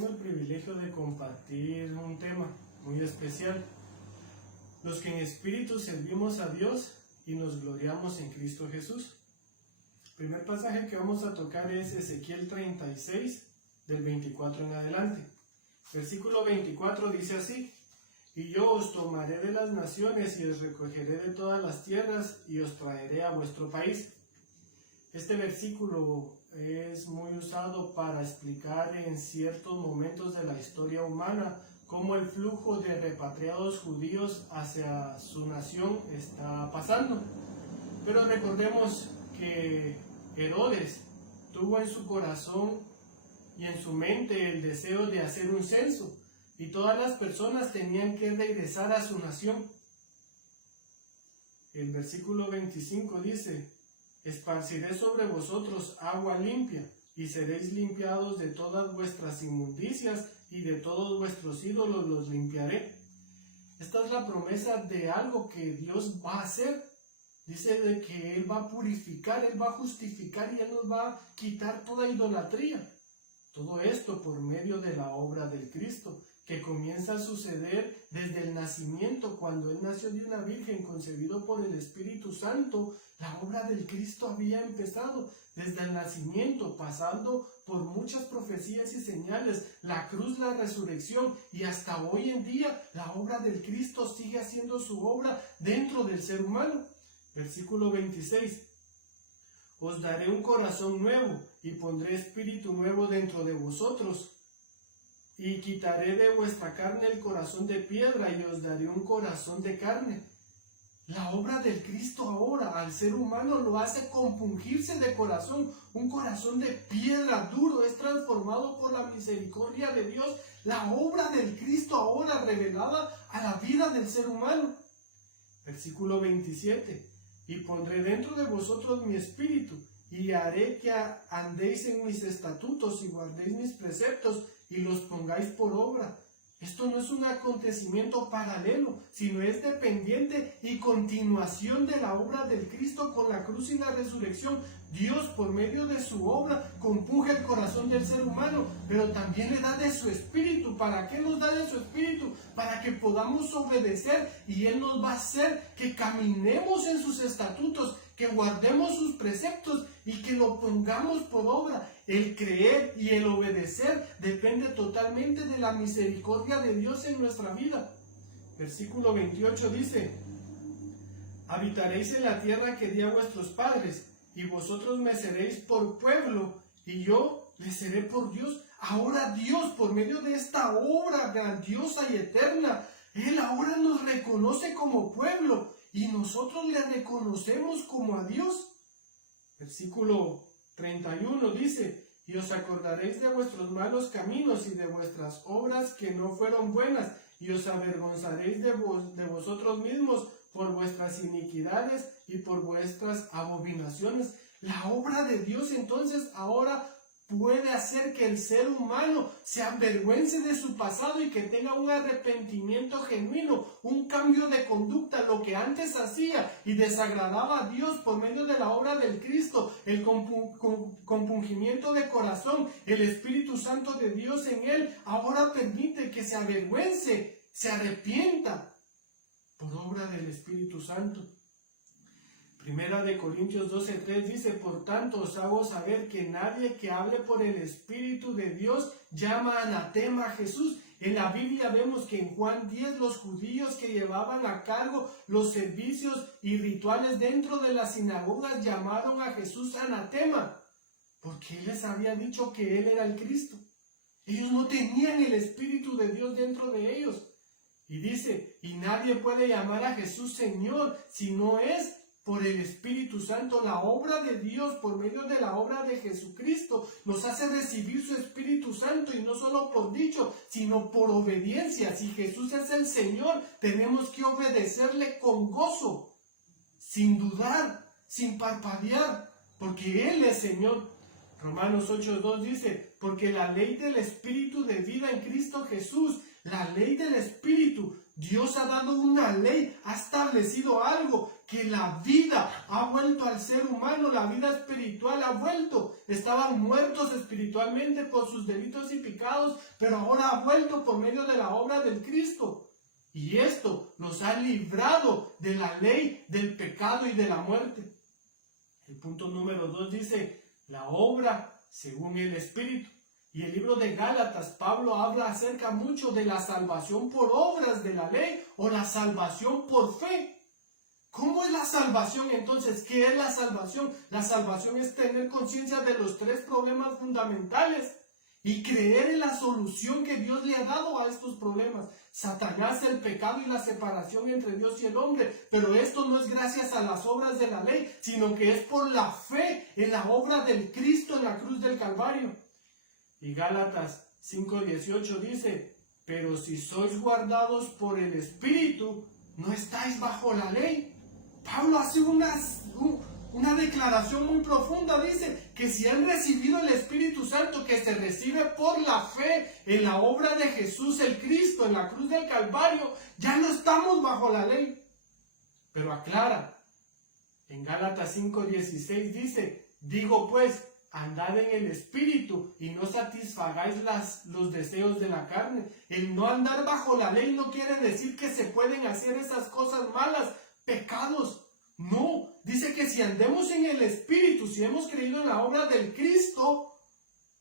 tengo el privilegio de compartir un tema muy especial. Los que en espíritu servimos a Dios y nos gloriamos en Cristo Jesús. El primer pasaje que vamos a tocar es Ezequiel 36, del 24 en adelante. Versículo 24 dice así: Y yo os tomaré de las naciones y os recogeré de todas las tierras y os traeré a vuestro país. Este versículo es muy usado para explicar en ciertos momentos de la historia humana cómo el flujo de repatriados judíos hacia su nación está pasando. Pero recordemos que Herodes tuvo en su corazón y en su mente el deseo de hacer un censo, y todas las personas tenían que regresar a su nación. El versículo 25 dice: Esparciré sobre vosotros agua limpia, y seréis limpiados de todas vuestras inmundicias, y de todos vuestros ídolos los limpiaré. Esta es la promesa de algo que Dios va a hacer. Dice de que Él va a purificar, Él va a justificar y Él nos va a quitar toda idolatría. Todo esto por medio de la obra del Cristo, que comienza a suceder desde el nacimiento. Cuando Él nació de una virgen, concebido por el Espíritu Santo, la obra del Cristo había empezado desde el nacimiento, pasando por muchas profecías y señales, la cruz, la resurrección, y hasta hoy en día la obra del Cristo sigue haciendo su obra dentro del ser humano. Versículo 26. Os daré un corazón nuevo y pondré espíritu nuevo dentro de vosotros. Y quitaré de vuestra carne el corazón de piedra y os daré un corazón de carne. La obra del Cristo ahora al ser humano lo hace compungirse de corazón. Un corazón de piedra duro es transformado por la misericordia de Dios. La obra del Cristo ahora revelada a la vida del ser humano. Versículo 27. Y pondré dentro de vosotros mi espíritu, y haré que andéis en mis estatutos y guardéis mis preceptos y los pongáis por obra. Esto no es un acontecimiento paralelo, sino es dependiente y continuación de la obra del Cristo con la cruz y la resurrección. Dios, por medio de su obra, compunge el corazón del ser humano, pero también le da de su espíritu. ¿Para qué nos da de su espíritu? Para que podamos obedecer, y Él nos va a hacer que caminemos en sus estatutos, que guardemos sus preceptos y que lo pongamos por obra. El creer y el obedecer depende totalmente de la misericordia de Dios en nuestra vida. Versículo 28 dice: Habitaréis en la tierra que di a vuestros padres, y vosotros me seréis por pueblo, y yo les seré por Dios. Ahora Dios, por medio de esta obra grandiosa y eterna, Él ahora nos reconoce como pueblo, y nosotros le reconocemos como a Dios. Versículo 31 dice: Y os acordaréis de vuestros malos caminos y de vuestras obras que no fueron buenas, y os avergonzaréis de vosotros mismos por vuestras iniquidades y por vuestras abominaciones. La obra de Dios entonces ahora puede hacer que el ser humano se avergüence de su pasado y que tenga un arrepentimiento genuino, un cambio de conducta. Lo que antes hacía y desagradaba a Dios por medio de la obra del Cristo, el compungimiento de corazón, el Espíritu Santo de Dios en él, ahora permite que se avergüence, se arrepienta por obra del Espíritu Santo. Primera de Corintios 12:3 dice: Por tanto os hago saber que nadie que hable por el Espíritu de Dios llama anatema a Jesús. En la Biblia vemos que en Juan 10 los judíos que llevaban a cargo los servicios y rituales dentro de las sinagogas llamaron a Jesús anatema, porque Él les había dicho que Él era el Cristo. Ellos no tenían el Espíritu de Dios dentro de ellos. Y dice: y nadie puede llamar a Jesús Señor si no es por el Espíritu Santo. La obra de Dios por medio de la obra de Jesucristo nos hace recibir su Espíritu Santo, y no solo por dicho, sino por obediencia. Si Jesús es el Señor, tenemos que obedecerle con gozo, sin dudar, sin parpadear, porque Él es Señor. Romanos 8:2 dice: porque la ley del Espíritu de vida en Cristo Jesús, la ley del Espíritu, Dios ha dado una ley, ha establecido algo que la vida ha vuelto al ser humano, la vida espiritual ha vuelto. Estaban muertos espiritualmente por sus delitos y pecados, pero ahora ha vuelto por medio de la obra del Cristo. Y esto los ha librado de la ley, del pecado y de la muerte. El punto número 2 dice, la obra según el Espíritu. Y el libro de Gálatas, Pablo habla acerca mucho de la salvación por obras de la ley o la salvación por fe. ¿Cómo es la salvación entonces? ¿Qué es la salvación? La salvación es tener conciencia de los 3 problemas fundamentales y creer en la solución que Dios le ha dado a estos problemas. Satanás, el pecado y la separación entre Dios y el hombre. Pero esto no es gracias a las obras de la ley, sino que es por la fe en la obra del Cristo en la cruz del Calvario. Y Gálatas 5:18 dice, pero si sois guardados por el Espíritu, no estáis bajo la ley. Pablo hace una declaración muy profunda, dice que si han recibido el Espíritu Santo, que se recibe por la fe en la obra de Jesús el Cristo en la cruz del Calvario, ya no estamos bajo la ley. Pero aclara, en Gálatas 5:16 dice, digo pues, andad en el Espíritu y no satisfagáis los deseos de la carne. El no andar bajo la ley no quiere decir que se pueden hacer esas cosas malas, pecados. No, dice que si andemos en el Espíritu, si hemos creído en la obra del Cristo,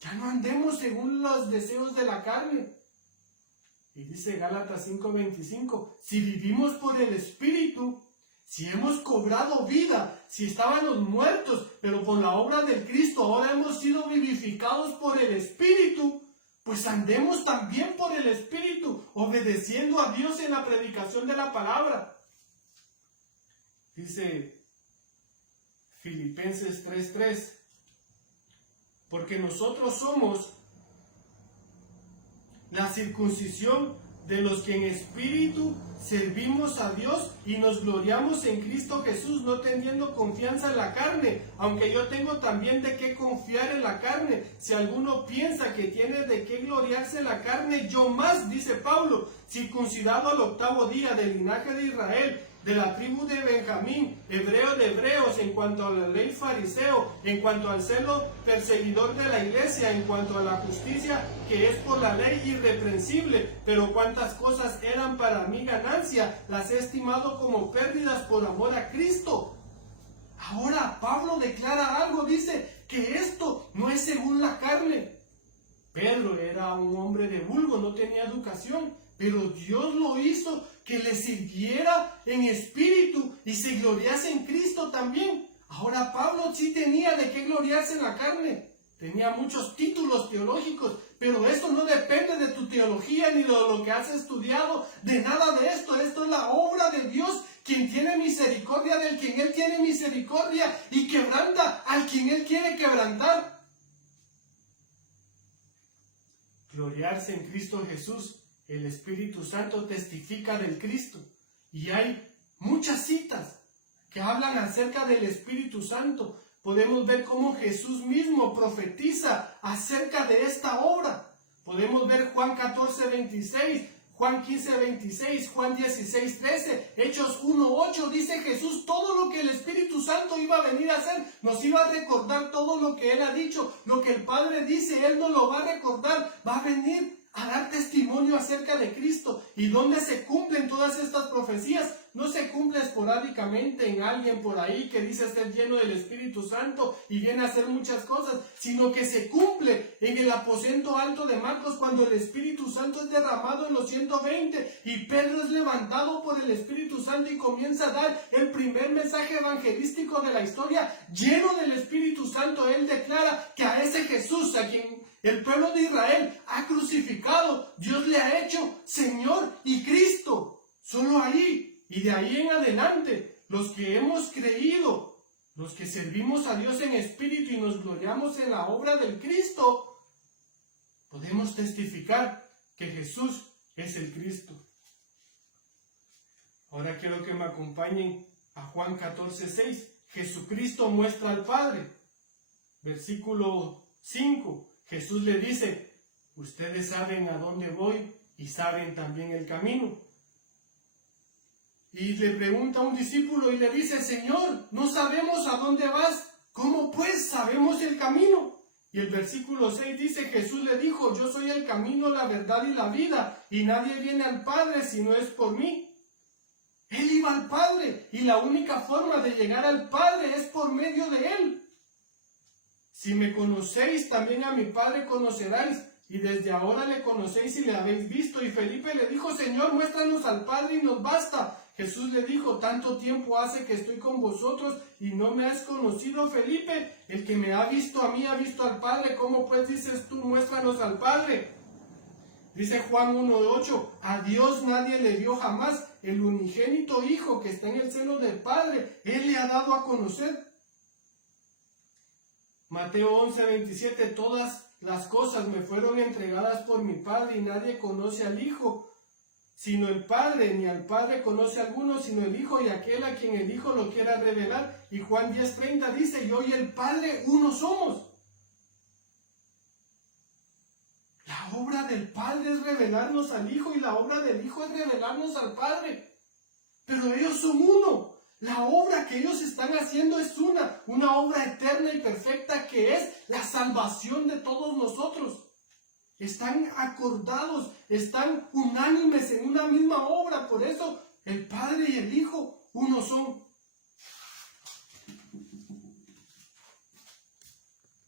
ya no andemos según los deseos de la carne. Y dice Gálatas 5:25, si vivimos por el Espíritu, si hemos cobrado vida, si estábamos muertos, pero por la obra del Cristo ahora hemos sido vivificados por el Espíritu, pues andemos también por el Espíritu, obedeciendo a Dios en la predicación de la palabra. Dice Filipenses 3:3, porque nosotros somos la circuncisión de los que en espíritu servimos a Dios y nos gloriamos en Cristo Jesús, no teniendo confianza en la carne, aunque yo tengo también de qué confiar en la carne. Si alguno piensa que tiene de qué gloriarse en la carne, yo más, dice Pablo, circuncidado al 8º día, del linaje de Israel, de la tribu de Benjamín, hebreo de hebreos, en cuanto a la ley fariseo, en cuanto al celo perseguidor de la iglesia, en cuanto a la justicia que es por la ley irreprensible. Pero cuantas cosas eran para mí ganancia, las he estimado como pérdidas por amor a Cristo. Ahora Pablo declara algo, dice que esto no es según la carne. Pedro era un hombre de vulgo, no tenía educación, pero Dios lo hizo que le sirviera en espíritu y se gloriase en Cristo también. Ahora Pablo sí tenía de qué gloriarse en la carne. Tenía muchos títulos teológicos, pero esto no depende de tu teología ni de lo que has estudiado, de nada de esto. Esto es la obra de Dios, quien tiene misericordia del quien Él tiene misericordia y quebranta al quien Él quiere quebrantar. Gloriarse en Cristo Jesús. El Espíritu Santo testifica del Cristo. Y hay muchas citas que hablan acerca del Espíritu Santo. Podemos ver cómo Jesús mismo profetiza acerca de esta obra. Podemos ver Juan 14:26, Juan 15:26, Juan 16:13, Hechos 1:8. Dice Jesús todo lo que el Espíritu Santo iba a venir a hacer. Nos iba a recordar todo lo que Él ha dicho. Lo que el Padre dice, Él nos lo va a recordar. Va a venir a dar testimonio acerca de Cristo. ¿Y dónde se cumplen todas estas profecías? No se cumple esporádicamente en alguien por ahí que dice ser lleno del Espíritu Santo y viene a hacer muchas cosas, sino que se cumple en el aposento alto de Marcos, cuando el Espíritu Santo es derramado en los 120 y Pedro es levantado por el Espíritu Santo y comienza a dar el primer mensaje evangelístico de la historia. Lleno del Espíritu Santo, él declara que a ese Jesús, a quien el pueblo de Israel ha crucificado, Dios le ha hecho Señor y Cristo. Solo ahí. Y de ahí en adelante, los que hemos creído, los que servimos a Dios en espíritu y nos gloriamos en la obra del Cristo, podemos testificar que Jesús es el Cristo. Ahora quiero que me acompañen a Juan 14:6. Jesucristo muestra al Padre. Versículo 5. Jesús le dice, ustedes saben a dónde voy y saben también el camino. Y le pregunta a un discípulo y le dice, Señor, no sabemos a dónde vas, ¿cómo pues sabemos el camino? Y el versículo 6 dice, Jesús le dijo, yo soy el camino, la verdad y la vida, y nadie viene al Padre si no es por mí. Él iba al Padre, y la única forma de llegar al Padre es por medio de Él. Si me conocéis, también a mi Padre conoceráis, y desde ahora le conocéis y le habéis visto. Y Felipe le dijo, Señor, muéstranos al Padre y nos basta. Jesús le dijo, tanto tiempo hace que estoy con vosotros y no me has conocido, Felipe. El que me ha visto a mí ha visto al Padre. ¿Cómo pues dices tú, muéstranos al Padre? Dice Juan 1:8, a Dios nadie le dio jamás, el unigénito Hijo que está en el seno del Padre, Él le ha dado a conocer. Mateo 11:27, todas las cosas me fueron entregadas por mi Padre y nadie conoce al Hijo, sino el Padre, ni al Padre conoce a alguno, sino el Hijo y aquel a quien el Hijo lo quiera revelar. Y Juan 10:30 dice, yo y el Padre uno somos. La obra del Padre es revelarnos al Hijo y la obra del Hijo es revelarnos al Padre. Pero ellos son uno. La obra que ellos están haciendo es una obra eterna y perfecta que es la salvación de todos nosotros. Están acordados, están unánimes en una misma obra. Por eso el Padre y el Hijo uno son.